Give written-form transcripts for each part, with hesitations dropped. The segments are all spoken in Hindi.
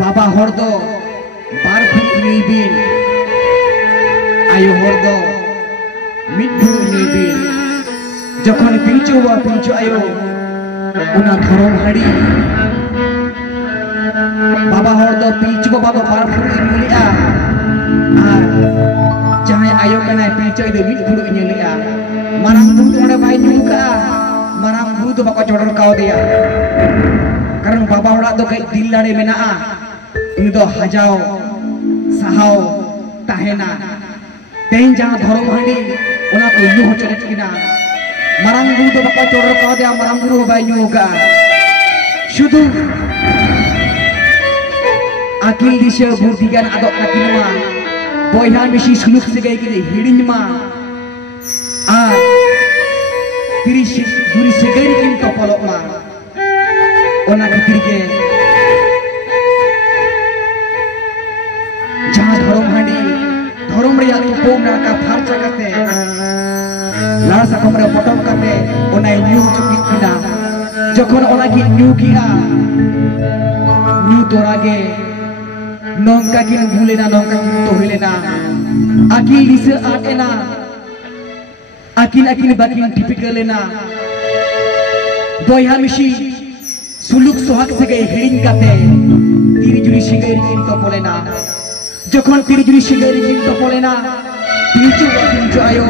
बाबा हर दो बार फुट नुई बिन आयो हर दो मिट फुट नुई बिन जखन पिंचो वा पिंचो आयो उना धरम हाड़ी बाबा हर दो पिंचो बाबा दो बार फुट नुईआ आर जहां आयो कना पिंचो दो मिट फुट नुईआ माराम बुरु तो बाय नुका माराम बुरु तो बाको चोडर काव दिया कारण बाबा हड़ा दो कई दिल लाड़े मेना उनी दो हजाओ सहाओ ताहेना तेन जहां धरम हाड़ी उना को नु होचले किना माराम बुरु तो बाको चोडर काव दिया माराम बुरु बाय नुका शुधु आकिल दिशा बुद्धिगान आदो नाकिनवा बयहा मिसी सुलुक सेगाय किनि हिडिनमा आ तिरी दुरी सेगाय किन तपलमा ओना खातिर के जहां धरम हांडी धरम रे तुपो नाका फारचा काते लाड़ साकम रे पटम काते ओना न्यू चुकी किना जखन ओना की न्यू किया न्यू तोरागे नौका किन भूलेना नौका किन तो हिलेना आकिल दिसे आटेना आकिल आकिल बाकिन टिपिकलेना बयहा मिसी सुलुक सोहाग से गए हिडिंग काते तिरी जुरी सिगाय किन तो पलेना जखन तिरी जुरी सिगाय किन तो पलेना पिंचो आयो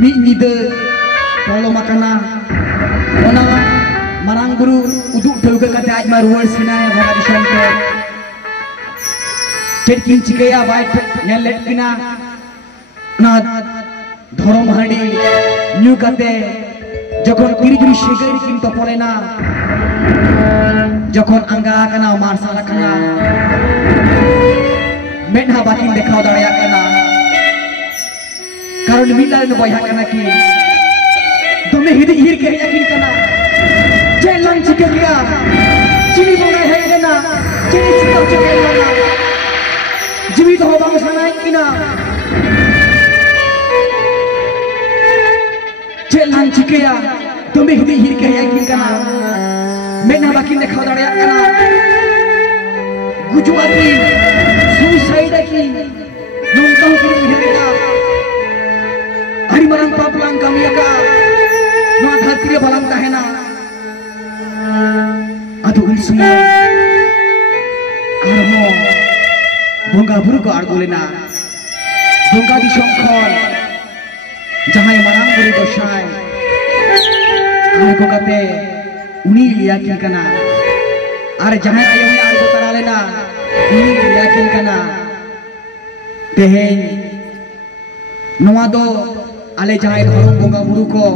मी निदे पolo makana ona marang guru uduk dheuga kate aj ma ruwar sina bhara disam te chet kin chikaya bai nyel let kina na dhorom handi nyu kate jokhon tiri juri sigay kin to polena jokhon anga kana marsala kana medha bakin dekhaw daraya kana karon milal no boyha kana ki तुम्हें हिदी हिर के यकीन करना चेलन चिके गया चिनी बोले है ना चिनी चिका चिके ना जीवित हो बांग सनाई किना चेलन चिके या तुम्हें हिदी हिर के यकीन करना मैं ना बाकी ने खाओ दाड़िया करना गुजुआ की सुसाइड की नौका की हिरेगा हरी मरंग पापलांग कमिया का नवा धरती बाlang tahena adu un semua armo bonga buru ko argolena bonga di somkhon jahai marang buru dosai argo kate uni liyakin kana are jahai ayo ni argo taralena uni liyakin kana teheng noa do ale jahai dhorom bonga buru ko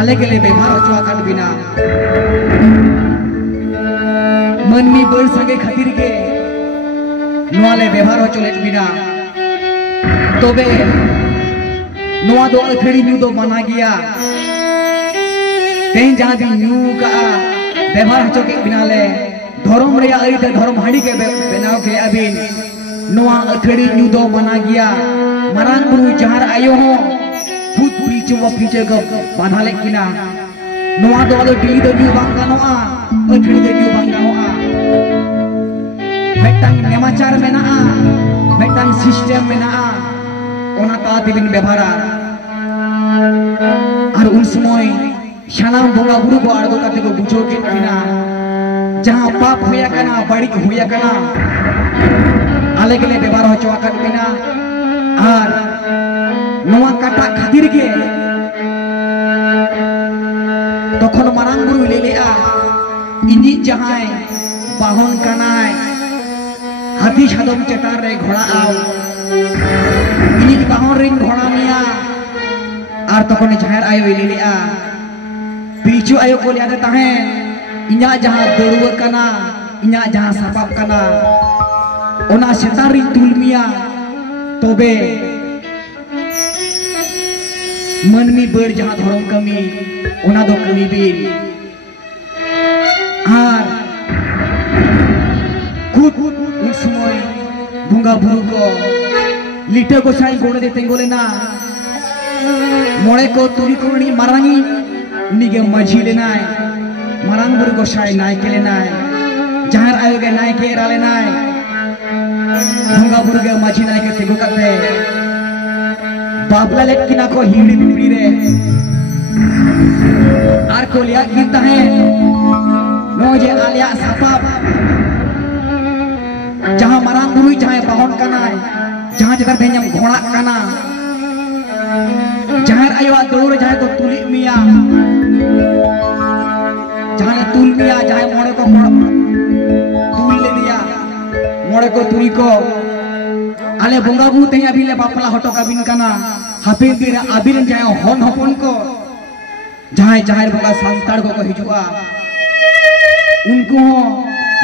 ale gele ବ୍ୟବହାର चुआकान बिना मनमी बर संगे खातिर के नोआले व्यवहार चले बिना तबे नोआ दो अखड़ी न्यू दो माना गया तेन जहां भी न्यू का व्यवहार हचो के बिना ले धर्म रे आई ते धर्म हाड़ी के बनाव के अबिन नोआ अखड़ी न्यू दो माना गया मरांग गुरु जहार आयो हो भूत पीछे वो पीछे को बांधा ले किना नोआ दो आलो दिली दो न्यू बांगा नोआ अखड़ी दो न्यू बांगा नोआ मेटंग नेमाचार में ना मेटंग सिस्टम में ना ओना ता दिबिन व्यवहार और उन समय शानाम बोंगा बुरु को आड़गो काते को बुझो के किना जहां पाप होया कना बड़ी होया कना आले के व्यवहार हो चुका बिना और नोआ काटा खातिर के तखन मारांग गुरु लेलेआ इनी जहां बाहन कनाय हाथी सादम चेतार रे घोड़ा आव इनी बाहन रिंग घोड़ा निया और तखन जहां आयो लेलेआ पीछू आयो को लिया ताहे इना जहां दरुवा कना इना जहां सापाप कना ओना सेतारी तुलमिया तोबे मनमी बर जहां धर्म कमी ओना दो कमी बिन आर कुत उन समय बुंगा बुरु को लिटे को साई गोड़ दे तेंगोले ना मोड़े को तुरी को मारांगी उन्हीं के माझी लेना है marang buru gosai naik ke lenai jahar ayo ke naik ke era lenai bunga buru ke maji naik ke tigo kate babla lek kina ko hiri pipri re ar ko lihat kita hai noje alia sapap जहाँ मरांग बुरुई जहाँ बाहन कना जहाँ जगह बेंजम घोड़ा कना जहाँ आयो दौड़ जहाँ को तुली मिया जहाँ तुल मिया जहाँ मोड़े को तुल ले लिया मोड़े को तुली को आले बुंगा बु ते अबिले बापला हटो कबिन कना हापिन दिन अबिन जहाँ होन हपन को जहाँ जहाँ बुंगा संस्कार को हिजुआ उनको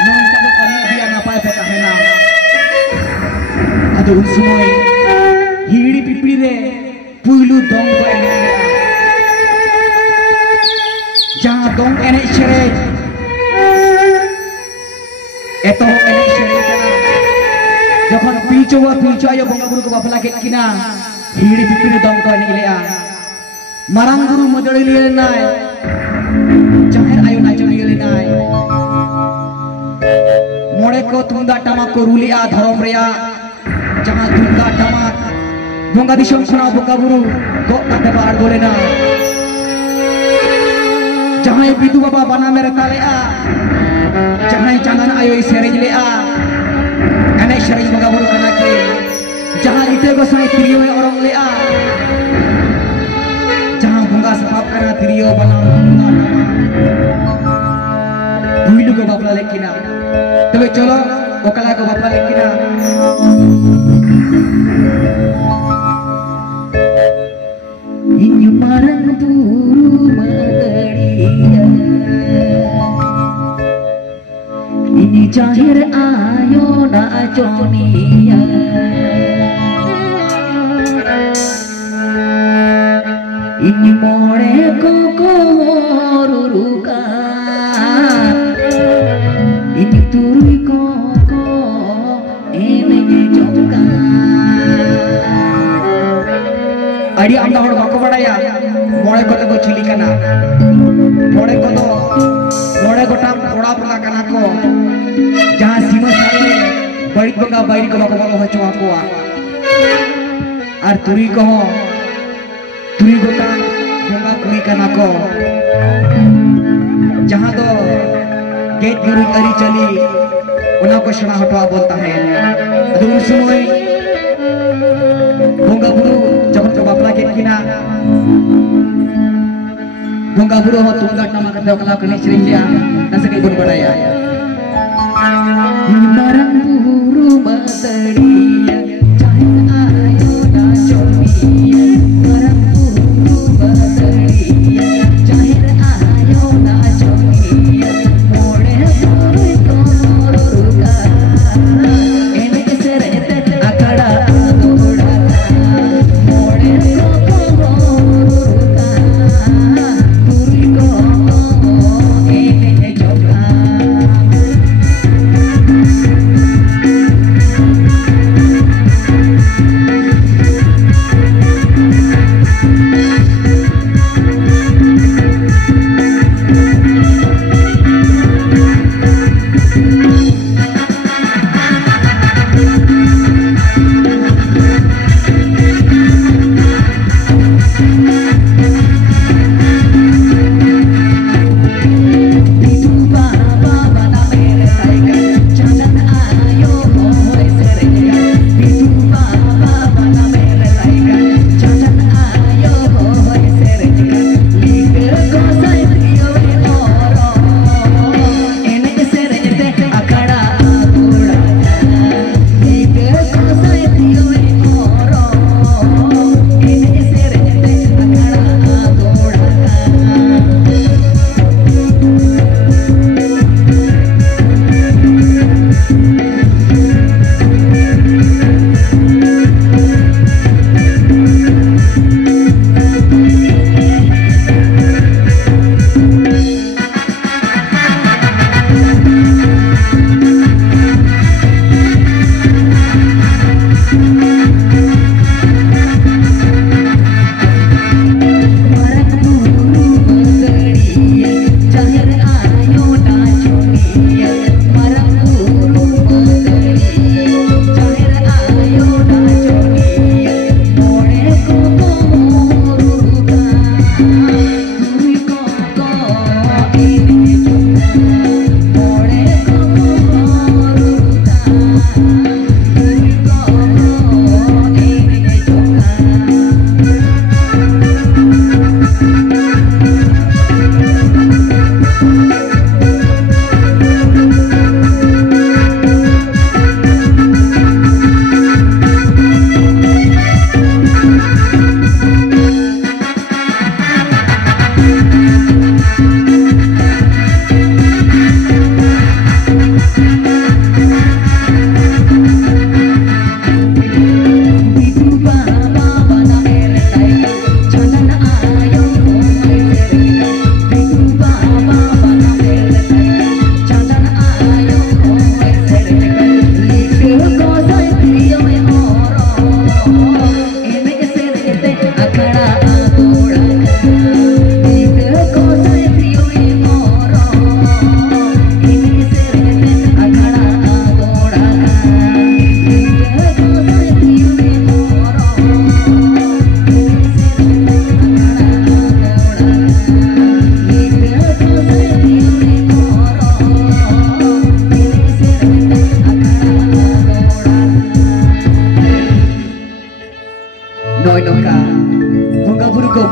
नौका को कमी दिया ना पाए पे कहना अदो उन समय हिड़ी पिपड़ी रे पुइलू दोंग को एने जहाँ दोंग एने शरे एतो एने शरे कना जखन पीछो आयो बंगा गुरु को बापला के किना हिड़ी पिपड़ी दोंग को एने लिया मरांग गुरु मदड़ी लिया नाय जहाँ आयो नाचो लिया नाय मोड़े को तुंदा टमाक को रुलिया धर्म रिया जहाँ तुंदा टमाक बोंगा दिशम सुना बोंगा बुरु गो कते बार बोले ना जहाँ बिदु बाबा बना मेरे ताले आ जहाँ चांदन आयो इस सेरेज ले आ अनेक सेरेज बोंगा बुरु कना के जहाँ इटे को साई तिरियो में औरंग ले आ जहाँ बोंगा सपाप करा तिरियो बना तुंदा टमाक बुइलु को बापला लेकिना तबे चलो ओकला को बापा लेकिना इन marang buru madariya ini jahir ayo na joniya ini more ko ruruka ini turui ko ene joka adi amda hor bako badaya more ko to chili kana more ko to more gotam thoda pula kana ko jahan sima sare bari banga bari ko bako bako hocho ako ar turi ko turi gotam bonga kuri kana ko jahan do गेट गुरु अरी चली उन्हें को शना हटवा बोलता है अदुन समय बोंगा बुरु जब तो बापला के किना बोंगा बुरु हो तुंगा टमा करते ओकला को नेचरी लिया नसे के गुण बढ़ाया मरंग बुरु बदड़िया चाहे आयो ना चोमिया मरंग बुरु बदड़िया चाहे आयो ना चोमिया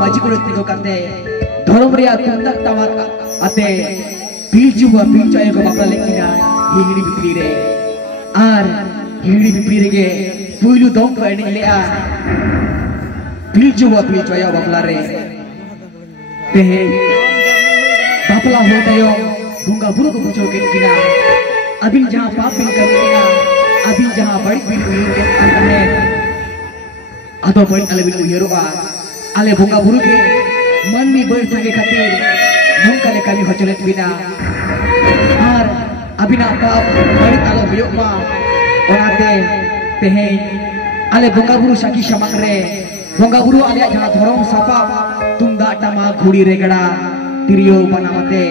माजी को तिगो करते धर्म रिया तुंदक तमाक आते पिलचु वा पिलचु आयो को बापला लेकिना हिगड़ी बिक्री रे आर हिगड़ी बिक्री रे के पुइलु दम को एनी लेआ पिलचु वा पिलचु आयो बापला रे तेहे बापला हो तयो बुंगा बुरु को पूछो के किना अभी जहां पाप बिन करेगा अभी जहां बड़ी बिन उयर अंतने अदो बड़ी अले बिन उयरोआ अले बुंगा बुरु के मन में बड़ संगे खातिर नंका ले काली हचलेत बिना और अबिना पाप बड़ी आलो बियो मा ओनाते तेहे अले बुंगा बुरु साकी समक रे बुंगा बुरु आले जहां धरम सापा तुंदा टमा घुड़ी रेगड़ा तिरियो बनावते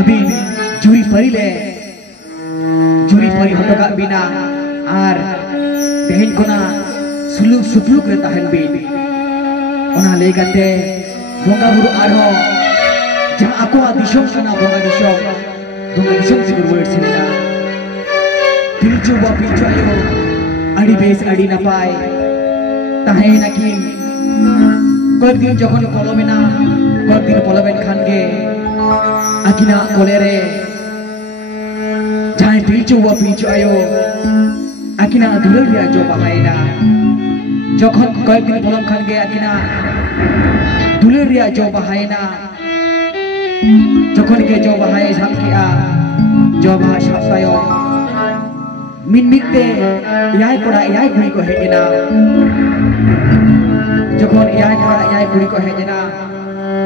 अभी जुरी परी हटोगा बिना आर तेहेन कोना सुलुक सुपलुक रे ताहेन बिन ओना लेगाते बोंगा बुरु आरो जहां आकोआ दिशोम सना बोंगा दिशोम से गुरुवर सेना पिलचु बा पिलचु आयो अड़ी बेस अड़ी नपाय ताहे नाकी कोई दिन जखन पलमेना कोई दिन पलमेन खान के आकिना कोलेरे जहां पिलचु वा पिलचु आयो आकिना दुलरिया जो बाहायना जखन कोई दिन पलम खान के आकिना दुलरिया जो बाहायना जखन के जो बाहाय साब किया जो बाहा साबसायो मिनमिते याय कोड़ा याय गुड़ी को हेजना जखन याय कोड़ा याय गुड़ी को हेजना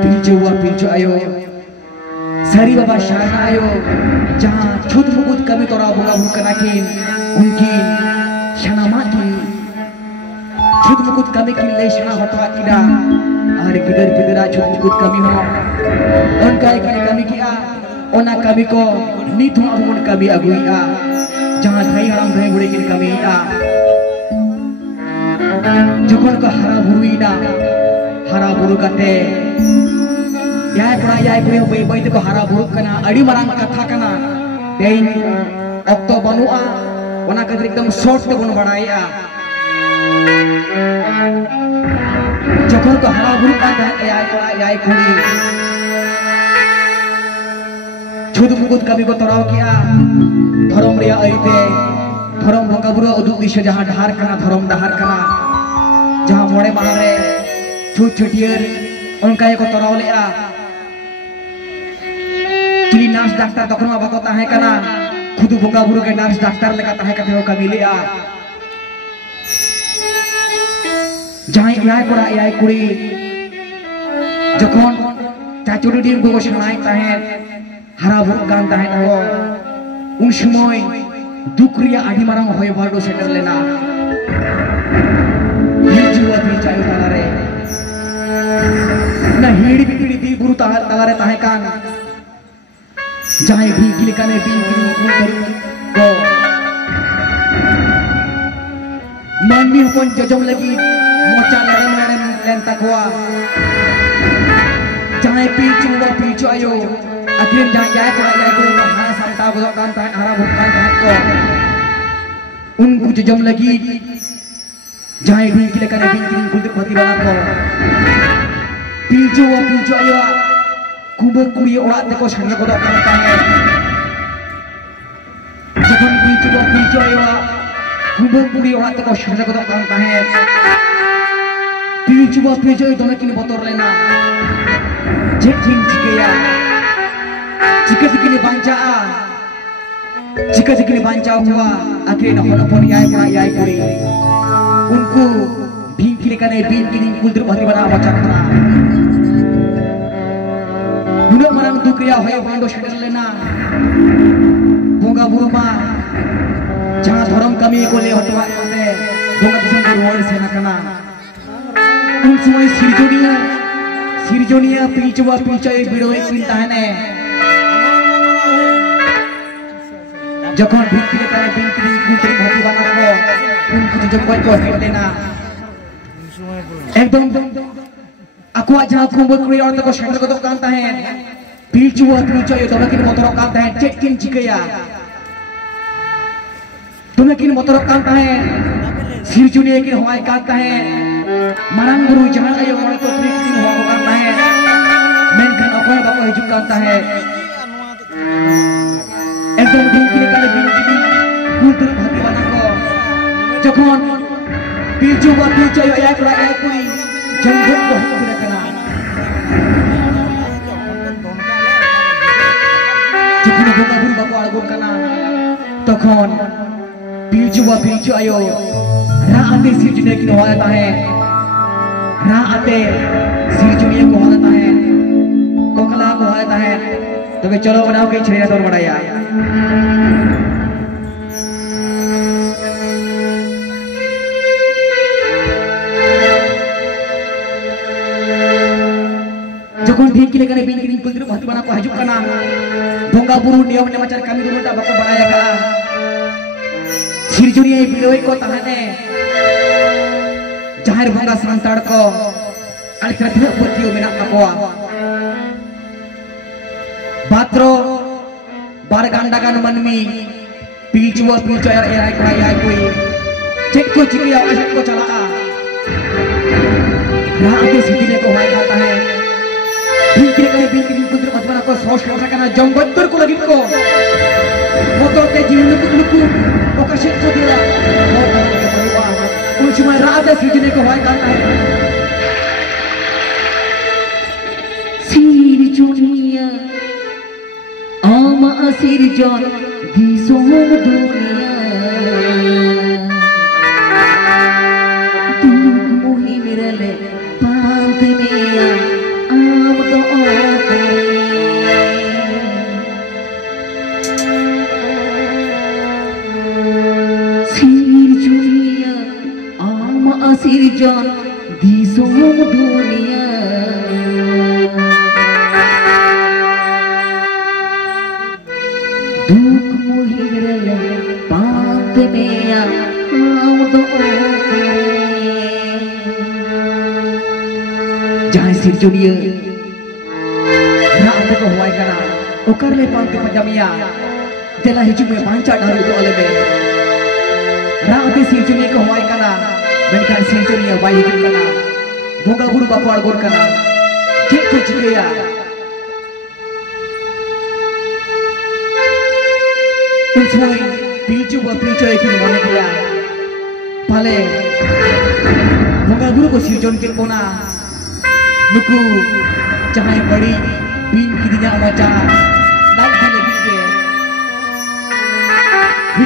पिलचु वा पिलचु आयो सारी बाबा शाना आयो जहां छुत मुकुत कमी तोरा बोला बुकना की उनकी शनामा की छुत मुकुत कमी की ले शना हटवा किदा और किधर किधर छुत मुकुत कमी हो उनका एक कमी किया ओना कमी को नीत हो अबुन कमी अगुइया जहां धाई हराम धाई बुढ़े की कमी आ जखन को हरा बुरुइना हरा बुरु कते याय पुरे बै बै को हरा बुरु कना अड़ी मरांग कथा कना तेन ऑक्टो बनुआ ओना कदर एकदम शॉर्ट ते बन बड़ाया जखन को हरा बुरु का याय खुड़ी छुद मुकुत कमी को तोराव किया धर्म रिया अइते धर्म बंगा बुरु उदुग दिशे जहां डहार कना धर्म डहार कना जहां मोड़े मारे छुट छुटियर उनका को तोराव लेआ चिली नर्स डॉक्टर तखन मा बको ताहे कना खुद बंगा बुरु के नर्स डॉक्टर लेका ताहे कथे कमी लेआ जहां याय कोड़ा याय कुड़ी जखन चाचुड़ी दिन को शनाय ताहे हरा बुरु गान ताहे हो उन समय दुख रिया आदि मारांग होय बाडो सेटर लेना हिजुआ भी चायो तालारे ना हिड़ी बिकड़ी दी बुरु तालारे ताहे कान जहां भी किलकाने भी को मानवी हपन जजम लगी मोचा लगे मेरे लेन तकवा जहां पिलचु आयो आखिर जहां जाय को हरा संता को कान ता हरा भुकान ता को उनको जजम लगी जहां भी किलकाने भी कुल पति बना को पिलचु आयो कुबो कुड़ी ओड़ा देखो संगे को करता है जखन पिलचु आयो कुबो कुड़ी ओड़ा देखो संगे को करता है पिलचु दोनों किन बतौर लेना जेठ दिन चिकेया चिके चिके बांचा चिके बांचा हुआ आखिर न होना पड़ी याय कुड़ी उनको भीम किले कने भीम किन कुल भती बना बचा बुढ़ो मरंग दुक्रिया होय बंदो शेडल लेना बोंगा बुरु मा जहां धर्म कमी को ले हटवा करते बोंगा दिसम को रोल सेना कना उन समय सिरजोनिया पिलचुआ पिलचय बिड़ोय पिन ताहने जखन भिक्री करे बिक्री कुतरी भती बना को उनको जब को हेड देना एकदम अकुआ जहां कुंभ कुड़ी और तक शंकर को तो कांता है पिलचुआ पिलचय तो किन मोतरो कांता है चेक किन चिकया तुम्हें किन मोतरो कांता है सिरजुनी किन हवाई कांता है marang guru jangan ayo orang tu trik ini hawa bukan tahe menkan okoy bako hijuk kan tahe ekdom dingkini kali bingkini kultur hati wanako jokon pilju ba pilju ayo ayak la ayak kui janggut ko tidak kena jokon bunga buru bako algun kana tokon pilju ba pilju ayo raate sirjune ki hawa tahe राते सिरजुनिया को होता है कोकला को होता है तो वे चलो बनाओ के छेड़ा तोड़ बढ़ाया जोकन ठीक के लेकर बिन किरिंग कुलतिर भक्ति बना को हजुक करना भोंगा बुरु नियम ने मचार कमी दुनुटा बको बढ़ाया का सिरजुनिया बिलोई को तहाने जहार भंगा सांताड़ को अलक्रथन पतियों में ना कोआ बात्रो बारगांडा का मनमी पिलचुआ पिलचुआ यार कोई चेक को चिकिया ऐसे को चला रात सिटी को हाई खाता है बिंकरे करे बिंकरी कुदर मतबना को सोच करना करना जंगबत्तर को लगी को मोटर के जीवन में कुलकु ओकाशित को दिया कुछ में रात सिटी को हाई खाता है सिरजुनिया आमा सिरजन दिसोम दुनिया दुख मोहि मिरले पांत में आम तो सिरजुनिया आमा सिरजन दिसोम दुनिया दुख मोहिरल पांत में आम दो जहाँ सिरजुनिया रात को हुआ कना ओकर ले पांत पजामिया तेला हिजु में पांचा डालू तो अले में रात सिरजुनिया को हुआ कना बेनकान सिरजुनिया बाई हिजु कना बोगा बुरु बापाड़ गोर कना चेक को चिकया उसमें पिलचु एक ही मने किया पाले बोगा बुरु को सिरजन के कोना नुकु जहाँ बड़ी बिन किदिया मचा लाइट भी लगी के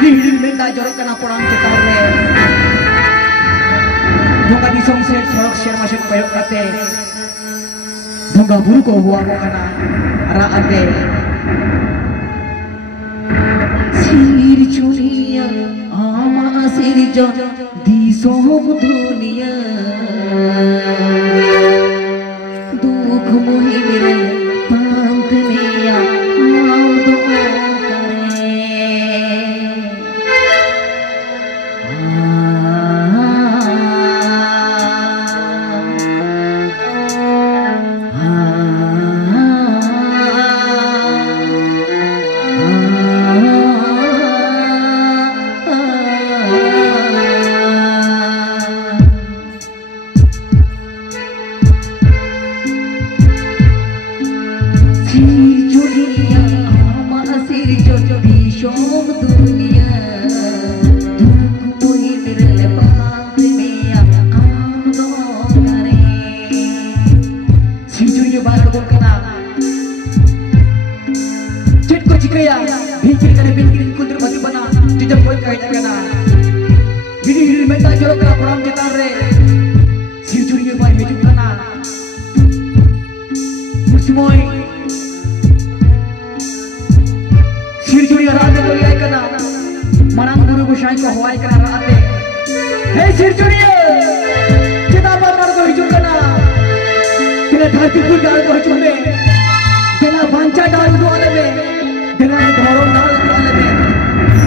हिड़ी में दा जरो कना पड़ाम चेतार रे बोगा दिसोम से सड़क शर्मा से प्रयोग करते बोगा बुरु को हुआ को कना राते सिरजुनिया आमा सिरजन दिसोम दुनिया दुख मोहि मेरे पांत में आम दो सिरजुनिया आमा सिरजन दिसोम दुनिया दुख मोहि मेरे पांत में आम दो सिरजुनिया बार बोल कना चेट को चिकया भिंचरी करे बिंकरी कुंदर बति बना जब कोई कहे कना हिड़ी में दा जरो का प्रणाम चेतार रे सिरजुनिया बाई में कना मुसमोई सिरजुनिया राते को लिया कना मनांग गुरु गोसाई को हवाई कना राते हे सिरजुनिया चिता पर मार को हिजु कना तेरे धरती पर डाल को हिजु में तेरा बांचा डाल दो आले में तेरा धरो डाल दो आले में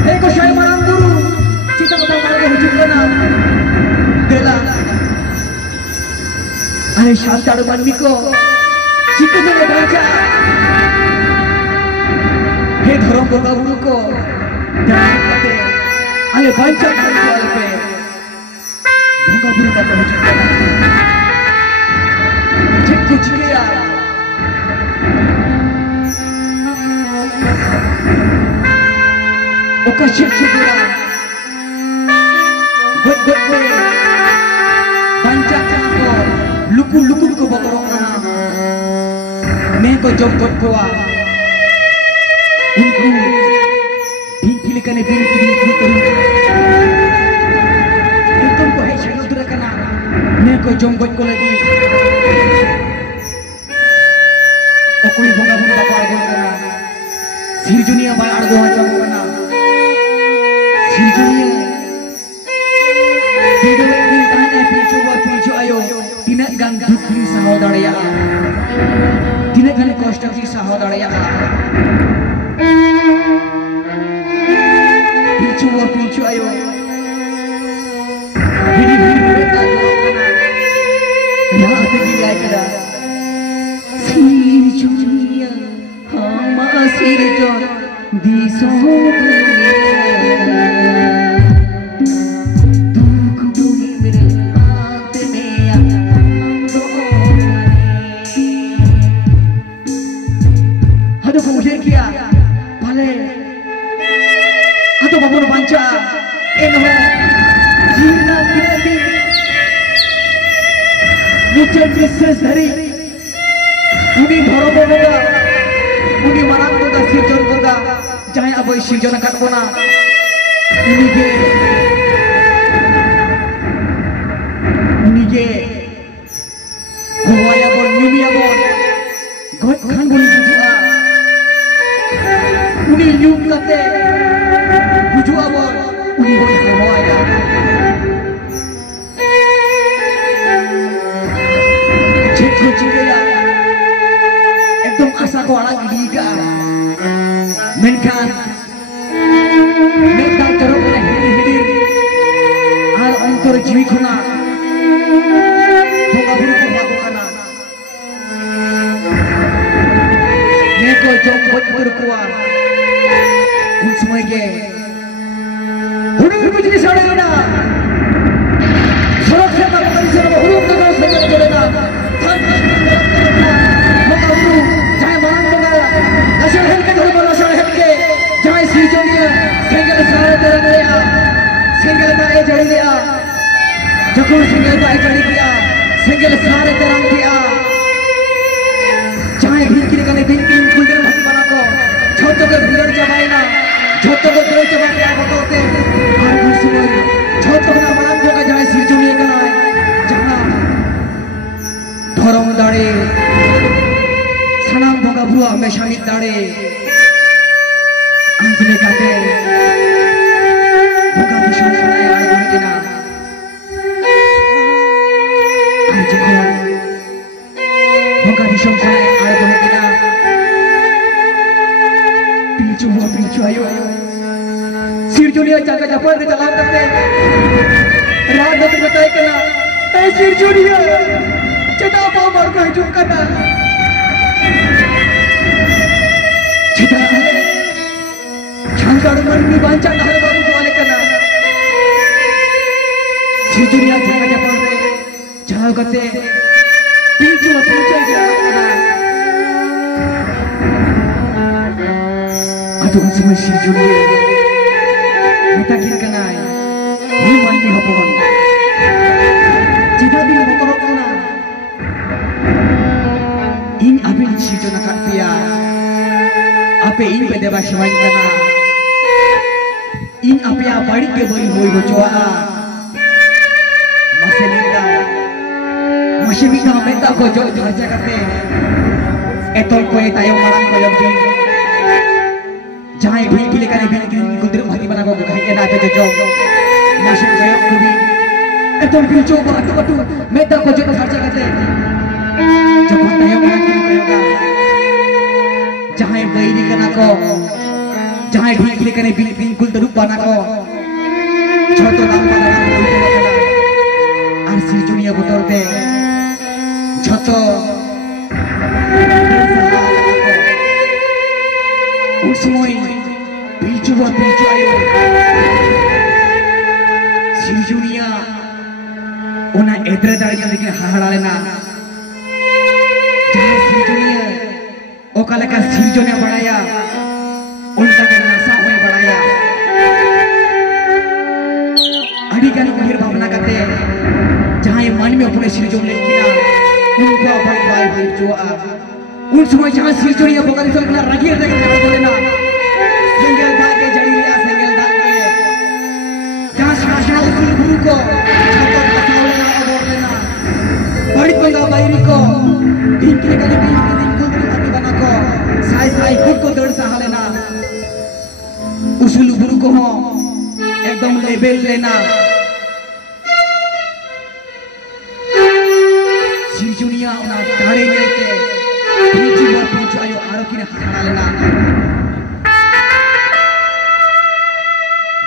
हे गोसाई मनांग गुरु चिता पर मार को हिजु कना तेरा अरे शांताड़ू मनमी को चिकू में बांचा हे धर्म बोगा बुरु को ध्यान करते अले बांचा डाल पे बोगा बुरु का पहुंच कुछ किया ओका शिक्षुरा गुड गुड पे बंचा को लुकु लुकु को बतरों मैं को जब गुड कोआ उनको भी लेकर भी तुमको है शनो दूर करना मैं को जम गुड को लगी कोई भंगा भंगा पार करना सिरजुनिया बाय आड़गो आचा करना सिरजुनिया वीडियो में ताने पीछे आयो तिनक गान दुख की सहो दाड़िया तिनक गान कष्ट की सहो दाड़िया पीछे आयो भिड़ी बेटा यहाँ पे भी आए करा सिरजुनिया हम सिरजुन दिसो धरी उनी धर्म होगा उनी मरांग होगा सिरजन होगा जहाँ अब सिरजन कर बोना उनी के गोवाया बोल निमिया बोल गट खान बोल बुजुआ उनी यूं करते बुजुआ बोल उनी बोल गोवाया एकदम आशा को अलग दिगा मेनखान मेनखान करो कने हिडिर आर अंतर जीवी खुना बोगा बुरु को बागो कना neko jom betul kuat un semua ke huruf jadi sarana sorok saya tak boleh sana huruf tak boleh saya bolehna जखन सिंगल बाई चढ़ी किया सिंगल सारे तरंग किया चाहे भिंकी निकले भिंकी कुलदर भक्त बना को छोटो के भूलर जमाएगा छोटो को तेरे जमा के आगे होते और दूसरे छोटो का मनाम होगा जहाँ सिरजुनिया का नाम जहाँ धर्म दाड़े सनाम होगा बुआ हमेशा मिट दाड़े अंजलि कहते होगा विशाल सुनाए आए होंगे ना होगा विशाल सुनाए आए होंगे ना पीछू आयो सिरजुनिया जाकर जापर ने चला करते रात भर बताए करना ऐ सिरजुनिया चटा पाव मार को हिजूम करना चटा शंकर मन में बांचा नहर बाबू को वाले करना सिरजुनिया जाकर जापर ने चला करते पीछू गया Aduh semua Siरजुनिया kita kira ini mandi hapon jika bin motor kena in abin Siरजुनिया katia apa in pada bahasa main kena in apa yang bari ke bari hoi bocoa masih minta minta ko jauh harga kate etol ko tayo marang ko yang bin जहाँ भी किले का नहीं भी कुंदर भाती बना को कहीं के ना पे जो नाशन गया कभी ऐतो भी जो बात तो कटू मैं तो कुछ तो खर्चा करते जब होता है मैं किले करेगा जहाँ बैरी करना को जहाँ भी किले का नहीं भी कुंदर बना को छोटो नाम बना और सिरजुनिया बुतोरते छोटो उसमें पीछू आयो सिरजुनिया उन्हें इधर दाड़ियां लेकिन हाड़ा लेना ओकाले का सिरजोने बढ़ाया उनका के नशा हुए बढ़ाया अड़ी का उम्र भावना करते जहाँ ये मन में अपने सिरजोन लेकिन उनको अपन बाय बाय जो उन समय जहाँ सिरजोनी है बोका दिसों अपना रगियर देख के बोले ना सिंगल दा के जड़ी लिया सिंगल दा के जहाँ शासना उस गुरु को छात्र बसाव लेना और लेना बड़ी पंगा बायरी को दिन के दिन को बना को साई साई खुद को दर्द सहा लेना उस गुरु को हो एकदम लेवल लेना सिरजुनिया उना दाड़े लेके पीछे आयो आरो की ने खाना लेना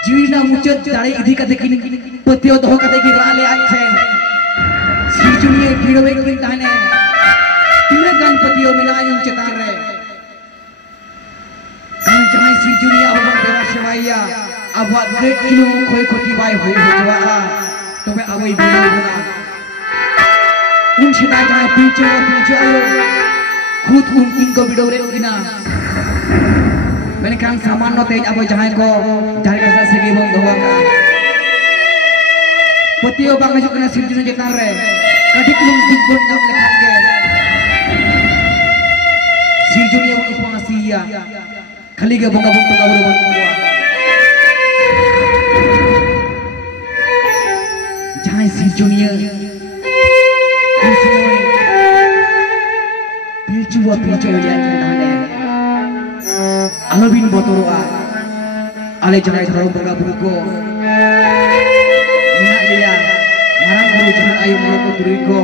जीवना मुझे दाड़े इधी का देखी पतियों तो का देखी राले आछे सिरजुनिया गिड़वे की ताने तीन गणपतियों मिला इन चतार रे कान जहां सिरजुनिया अब तेरा शिवाइया अब ग्रेट किलो खोई खोटी बाय होई होवा तो मैं अब ये वीडियो बना उन छिदा जहां पीछे आयो खुद इनको वीडियो रे उगिना मैंने कान सामान नते अब जहां को जायगा से के बंद होवा का पतियो बांग जो कना सिरजुनिया चतार रे कटी कुम दुबन नाम लेखा के सिरजुनिया उनको आसिया खाली के बंगा बंग तो गावरे बंद हुआ जहां सिरजुनिया उसमें पिलचुआ पिलचुआ या ताने अलबिन बतरोआ आले जहां धर्म बंगा बुरु को मेना लिया मारang बुरु जहां आयु मनो को तुरी को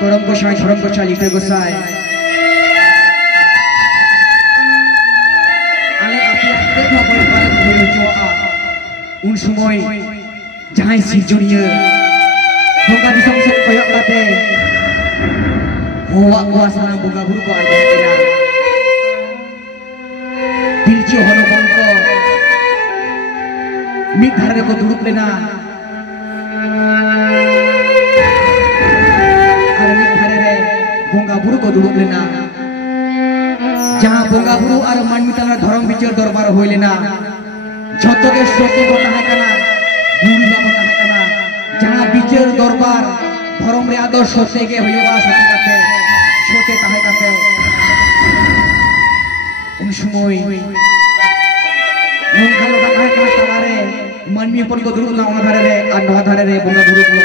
करम को शाय धर्म को चाली ते गोसाय उन समय जहां सिरजुनिया बोका दिसम से कोयक लाते होवा होवा सारा बोका गुरु को आगे देना पिलचो हनुमान को मिट धारे को दुरुप लेना और मिट धारे रे बोका गुरु को दुरुप लेना जहां बोका गुरु और मन मिताला धर्म विचार दरबार होई लेना झोतो के सोते को कहा कना गुरु बाबा कहा कना जहां विचार दरबार धर्म रे आदर्श सोते के होइबा सोते काते सोते कहा काते उन समय नोन खालो का कहा कना तलारे मानवी अपन को दुरुप ना ओना धारे रे आ नवा धारे रे बोंगा गुरु को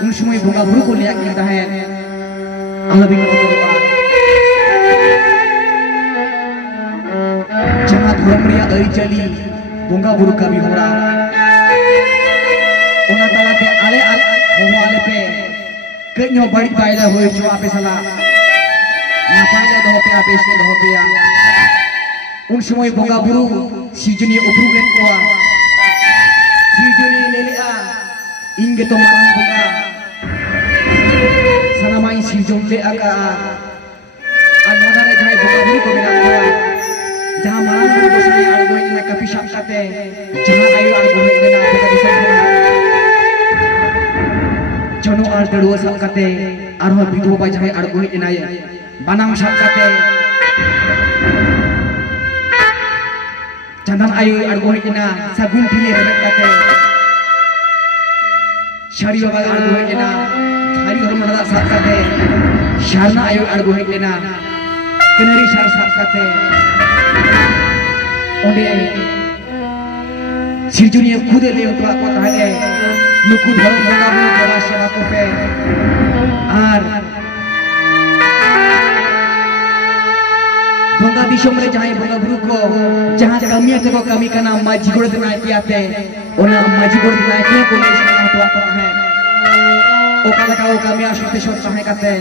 उन समय बोंगा गुरु को लिया के है अलबिन को धर्म रिया आई चली बोंगा बुरु का भी होरा ओना तलाते आले होवाले पे कन्यो बड़ी पाइला होय जो आपे सला ना पाइला दो पे आपे से दो पे उन समय बोंगा बुरु सिजनी उपरू लेन कोआ सिजनी लेलिया इंगे तो मारन बोंगा सनामाई सिजों ले आका अनोदारे जाय बोंगा बुरु को बिना कोआ जहां मारang बुरु को सही आड़ गोई ना कफी शॉप काते जहां आयु आड़ गोई देना बोका दिसम जनो आड़ दड़ुआ सब काते आरो बिदो बा जहां आड़ गोई देना बानाम शॉप काते चंदन आयु आड़ गोई देना सगुन ठिले रबत काते शाड़ी बाबा आड़ गोई देना थारी धर्म लदा सब काते शारना आयु आड़ गोई देना कनरी शार सब काते ओंडे सिरजुनिया खुदे ले उतरा को ताले नुकु धर्म बंगा बुरु देवा सेवा को पे आर बंगा दिसोम रे जहां बंगा बुरु को जहां कमिया को कमी का नाम माजी गोड़ ना कियाते ओना माजी गोड़ ना के को ले सना तो है ओ काला का ओ कमिया सोते सोते है काते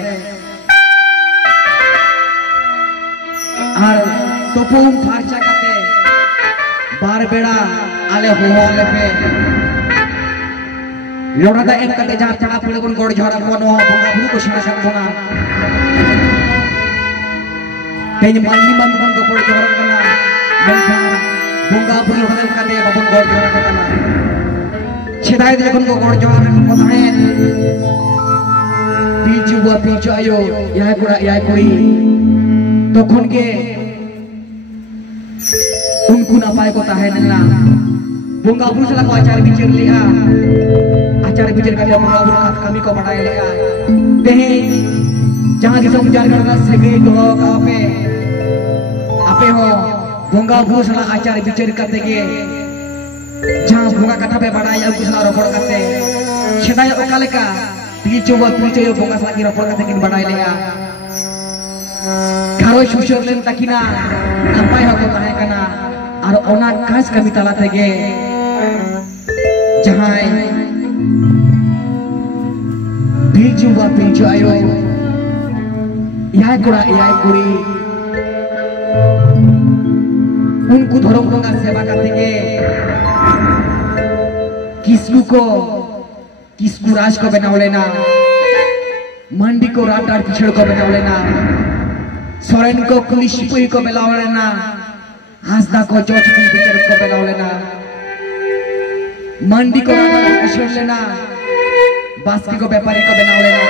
आर तोपुम फारचा काते बार बेड़ा आले होवाले पे लोड़ा दा एम कते जहां चढ़ा पड़े कोन गोड़ झोरा को नो बोंगा बुरु को सना सब बोना तेज माननी मन को गोड़ झोरा कना मेखा बोंगा बुरु लोड़ा एम कते बाबन गोड़ झोरा कना छेदाय दे कोन गोड़ झोरा को है पीछू आयो या कोई तखन के उनको नापाय को ताहेना बोंगा बुरु सला को आचार बिचार लिया आचार बिचार का बोंगा बुरु का कमी को बढ़ाए लिया तेहे जहां दिसम झारखंड सेगे दोलो का आपे हो बोंगा बुरु सला आचार बिचार करते के जहां बोंगा कथा पे बढ़ाए उनको सला रोपड़ करते सेदाय ओका लेका पिचो बोंगा सला की रोपड़ करते किन बढ़ाए लिया घरो सुसर लेन तकिना नापाय हको ताहे कना और ओना काज कमी तला तेगे जहां पिलचुवा पिलचु आयो याय कोड़ा याय कुड़ी उनको धर्म बोंगा सेवा करते के किसकू राज को बनाव लेना मंडी को रात रात पिछड़ को बनाव लेना सोरेन को कुलिशपुई को बनाव लेना हासदा को चौचपी पिछड़ को बनाव लेना मंडी को रात रात पिछड़ लेना बास्की को व्यापारी को बनाव लेना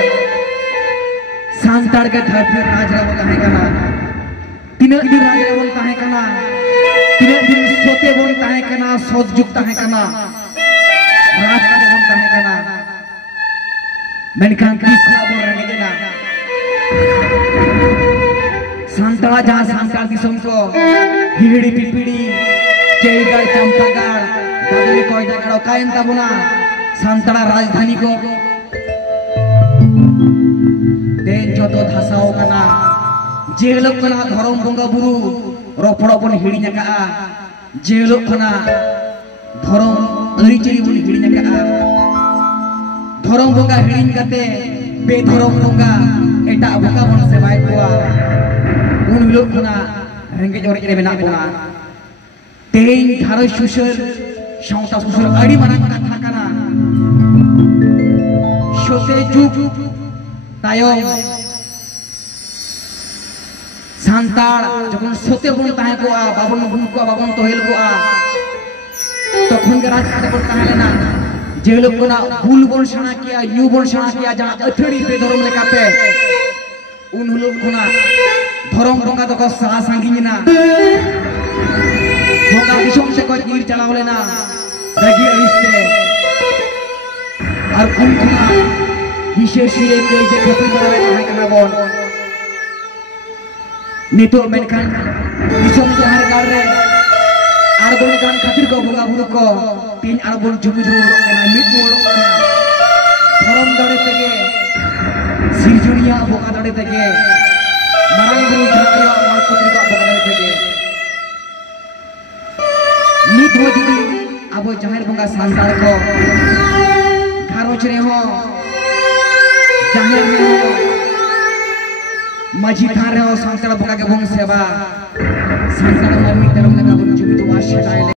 सांताड़ के धरती राज रावण है कना तीन दिन राज रावण है कना तीन दिन सोते बोलता है कना सोच जुगता है कना राज का बोलता है कना मेनखान किसना बोल रहे हैं ना सांताड़ा जहाँ सांताड़ दिसम को हिड़ी पिपीड़ी चेईगढ़ चंपागढ़ बदली कोयदागढ़ कायन ताबुना सांताड़ा राजधानी को देन जोतो धासाओ कना जेलोक कना धरम बोंगा बुरु रोपड़ो बन हिड़ी नका जेलोक कना धरम अरिचरी बन हिड़ी नका धरम बोंगा हिड़ी करते बेधरम बोंगा एटा बोंगा बन सेवाय कोआ उन लोग कना रेंगे ओरेज रे मेना कोना तेन घारो सुसर सावता सुसर आड़ी मारांग कथा कना सोते जुग तायम सांताड़ जखन सोते बन ताहे कोआ बाबन बुन कोआ बाबन तोहेल कोआ तखन के राज खाते बन ताहे लेना जे लोग कोना भूल बन सना किया यू बन सना किया जहां अथड़ी पे धर्म लेकाते उन लोग कोना धर्म बोंगा तो को सा सांगिनी ना बोंगा दिसम से को गिर चलाव लेना रगी अरिस्ते और कुन कुना विशेष ये के जे खपी बड़े है कना बोन नितो मेनखान दिसम से हर गाड़ रे आर बोन कान खातिर को बोंगा बुरु को तीन आर बोन जुमि जुमि कना मिट मोड़ कना धर्म दड़े तेगे सिरजुनिया बोका दड़े तेगे मारंग गुरु झारिया और पुत्री को बोका तेगे नित हो जुदी अब जाहिर बोंगा सांताड़ को घारोच रे हो जाहिर रे हो माझी थान रे हो सांताड़ बोंगा के बोंग सेवा सांताड़ मम्मी तेरम लगा